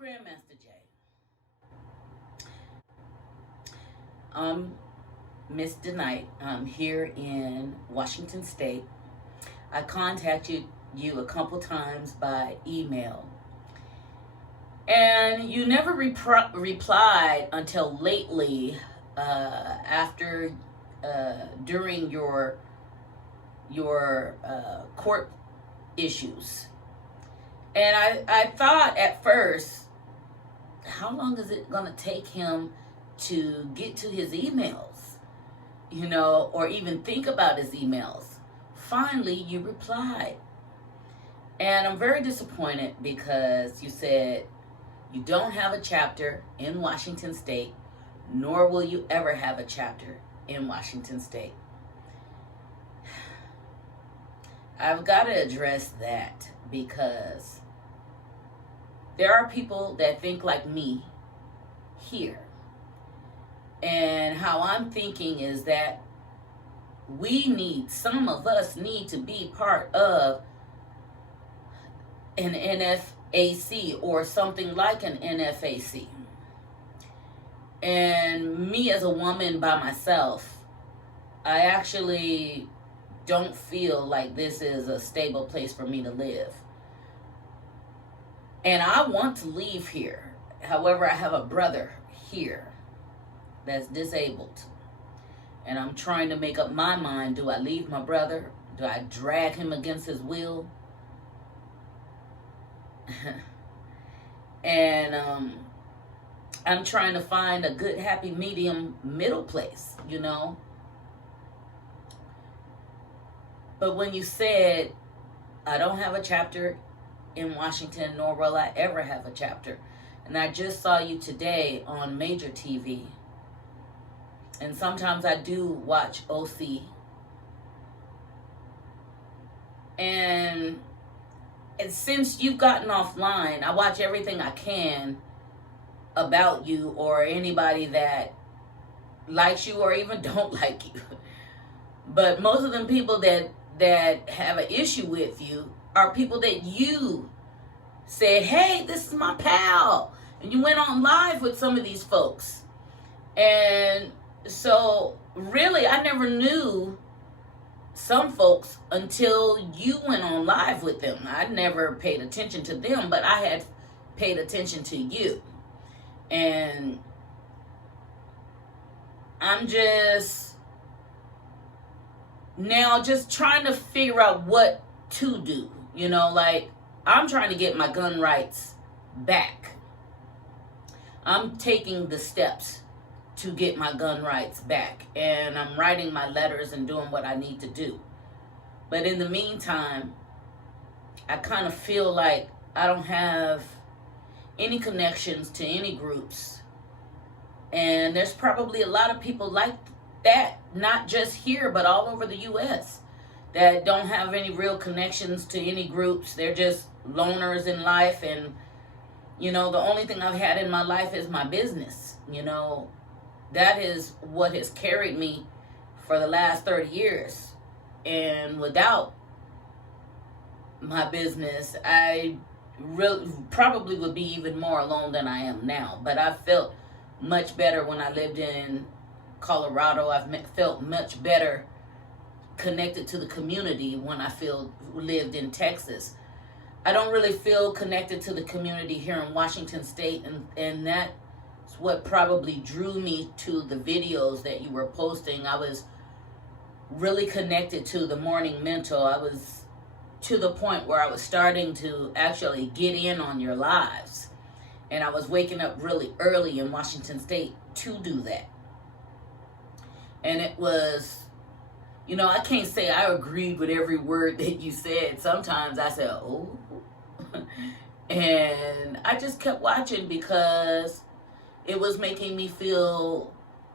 Grandmaster J. I'm Miss DeKnight. I'm here in Washington State. I contacted you a couple times by email, and you never replied until lately, after during your court issues. And I thought at first, how long is it going to take him to get to his emails, or even think about his emails? Finally, you replied. And I'm very disappointed because you said you don't have a chapter in Washington State, nor will you ever have a chapter in Washington State. I've got to address that because there are people that think like me here. And how I'm thinking is that some of us need to be part of an NFAC or something like an NFAC. And me as a woman by myself, I actually don't feel like this is a stable place for me to live. And I want to leave here. However, I have a brother here that's disabled. And I'm trying to make up my mind. Do I leave my brother? Do I drag him against his will? And I'm trying to find a good, happy, medium, middle place, But when you said, I don't have a chapter in Washington, nor will I ever have a chapter. And I just saw you today on major TV. And sometimes I do watch OC. And since you've gotten offline, I watch everything I can about you or anybody that likes you or even don't like you. But most of them people that have an issue with you are people that you said, hey, this is my pal. And you went on live with some of these folks. And so really, I never knew some folks until you went on live with them. I never paid attention to them, but I had paid attention to you. And I'm just now just trying to figure out what to do. Like I'm trying to get my gun rights back. I'm taking the steps to get my gun rights back. And I'm writing my letters and doing what I need to do. But in the meantime, I kind of feel like I don't have any connections to any groups. And there's probably a lot of people like that, not just here, but all over the U.S. that don't have any real connections to any groups. They're just loners in life. And, the only thing I've had in my life is my business. That is what has carried me for the last 30 years. And without my business, I really probably would be even more alone than I am now. But I felt much better when I lived in Colorado. I've felt much better connected to the community when I lived in Texas. I don't really feel connected to the community here in Washington State, and that's what probably drew me to the videos that you were posting. I was really connected to the morning mental. I was to the point where I was starting to actually get in on your lives. And I was waking up really early in Washington State to do that. And it was, I can't say I agreed with every word that you said. Sometimes I said, oh. And I just kept watching because it was making me feel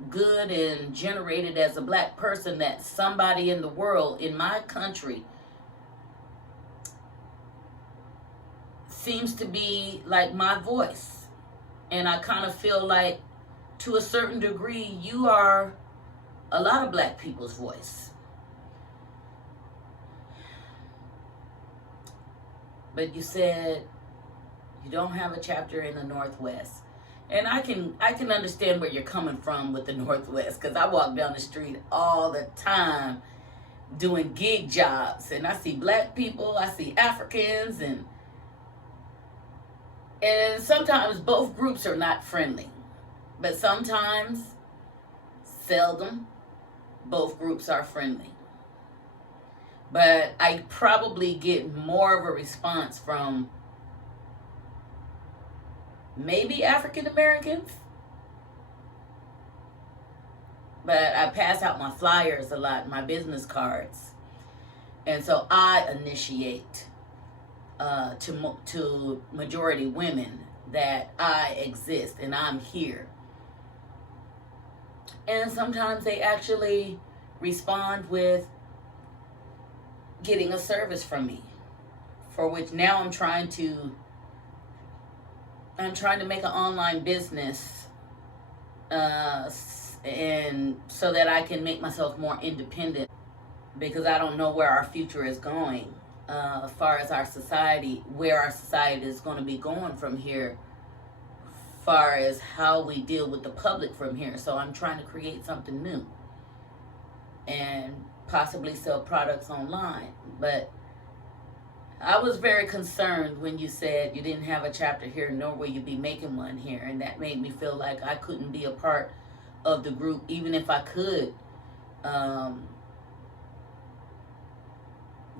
good and generated as a black person that somebody in the world, in my country, seems to be like my voice. And I kind of feel like, to a certain degree, you are a lot of black people's voice. But you said You don't have a chapter in the Northwest. And I can understand where you're coming from with the Northwest, because I walk down the street all the time doing gig jobs, and I see black people, I see Africans, and sometimes both groups are not friendly. But sometimes, seldom, both groups are friendly. But I probably get more of a response from maybe African Americans. But I pass out my flyers a lot, my business cards. And so I initiate to majority women that I exist and I'm here. And sometimes they actually respond with getting a service from me, for which now I'm trying to make an online business, and so that I can make myself more independent, because I don't know where our future is going, as far as our society, where our society is going to be going from here, as far as how we deal with the public from here. So I'm trying to create something new and possibly sell products online. But I was very concerned when you said you didn't have a chapter here, nor will you be making one here, and that made me feel like I couldn't be a part of the group, even if I could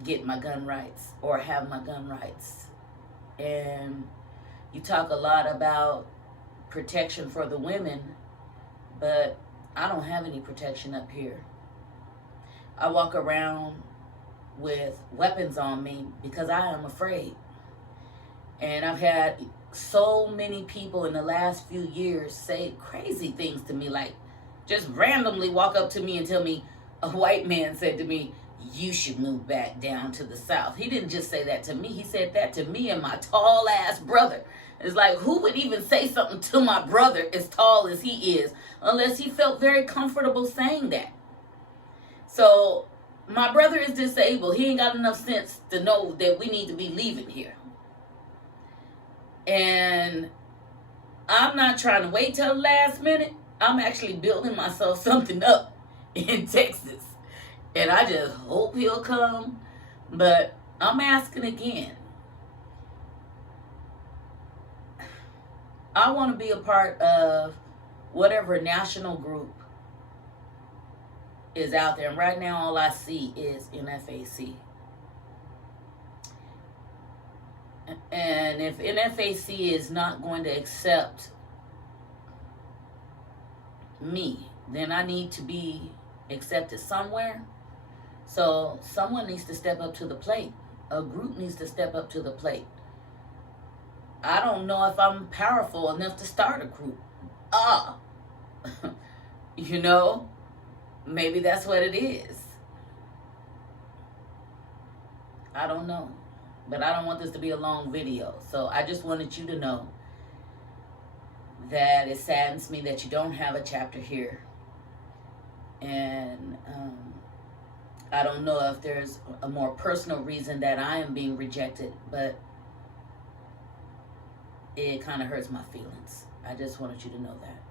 get my gun rights or have my gun rights. And you talk a lot about protection for the women, but I don't have any protection up here. I walk around with weapons on me because I am afraid. And I've had so many people in the last few years say crazy things to me, like just randomly walk up to me and tell me, a white man said to me, "You should move back down to the South." He didn't just say that to me, he said that to me and my tall ass brother. It's like, who would even say something to my brother as tall as he is, unless he felt very comfortable saying that? So my brother is disabled. He ain't got enough sense to know that we need to be leaving here. And I'm not trying to wait till the last minute. I'm actually building myself something up in Texas. And I just hope he'll come. But I'm asking again. I want to be a part of whatever national group is out there. And right now all I see is NFAC. And if NFAC is not going to accept me, then I need to be accepted somewhere. So someone needs to step up to the plate. A group needs to step up to the plate. I don't know if I'm powerful enough to start a group. You know, maybe that's what it is. I don't know. But I don't want this to be a long video. So I just wanted you to know that it saddens me that you don't have a chapter here. And I don't know if there's a more personal reason that I am being rejected, but it kind of hurts my feelings. I just wanted you to know that.